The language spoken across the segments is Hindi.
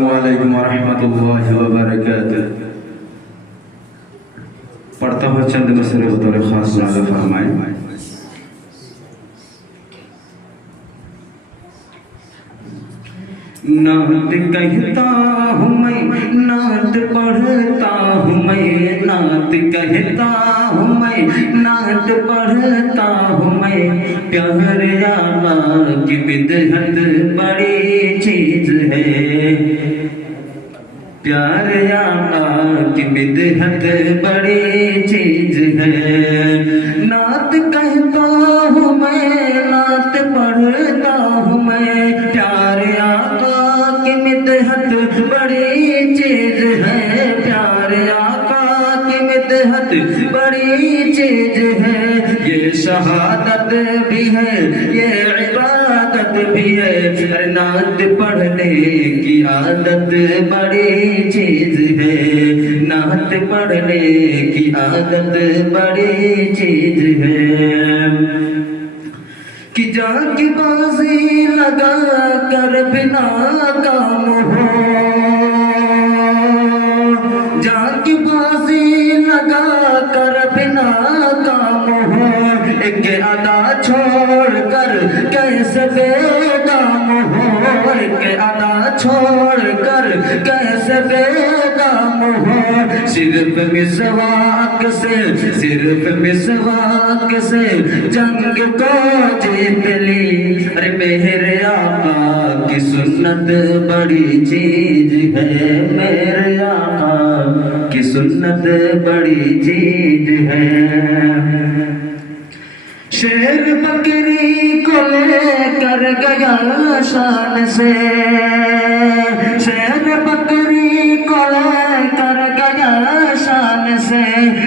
अस्सलामुअलैकुम वरहमतुल्लाहि वबरकातुह। पढ़ता हुआ चंद मसले बतौर खास नाज़िल फरमाएं। नात कहता हूँ मैं, नात पढ़ता हूँ मैं, नात कहता हूँ मैं, नात पढ़ता हूँ मैं। प्यार आका की बिदअत बड़ी चीज है, प्यार आका की बिदअत बड़ी चीज है। नात कहता हूँ मैं, नात पढ़ता हूँ मैं। प्यार आका की बिदअत बड़ी चीज है, प्यार आका की बिदअत बड़ी चीज है। ये शहादत भी है, ये इबादत भी है। नात पढ़ने की आदत बड़ी चीज है, नात पढ़ने की आदत बड़ी चीज है। कि जाकी बाजी लगा कर बिना काम हो, जाकी बाजी लगा कर बिना काम हो। एक अदा छोड़ कर कैसे बेदाम हो, एक अदा छोड़ कर कैसे बेदाम हो। सिर्फ मिसवाक से, सिर्फ मिसवाक से जंग को जीत ली। अरे मेरे आका की सुन्नत बड़ी चीज है, मेरे आका की सुन्नत बड़ी चीज है। शेर बकरी को लेकर गया शान से, शेर बकरी को लेकर गया शान से।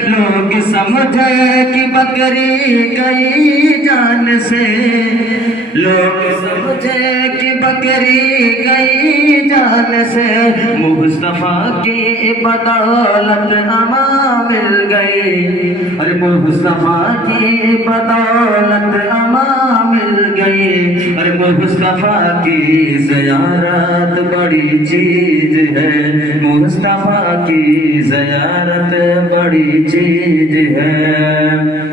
लोग समझे कि बकरी गई जान से, लोग समझे कि बकरी गई जान से। मुस्तफा की बदौलत अमा मिल गई, अरे मुस्तफा की बदौलत अमा मिल गई। अरे मुस्तफा की ज़ियारत बड़ी चीज है, मुस्तफा की ज़ियारत बड़ी चीज है।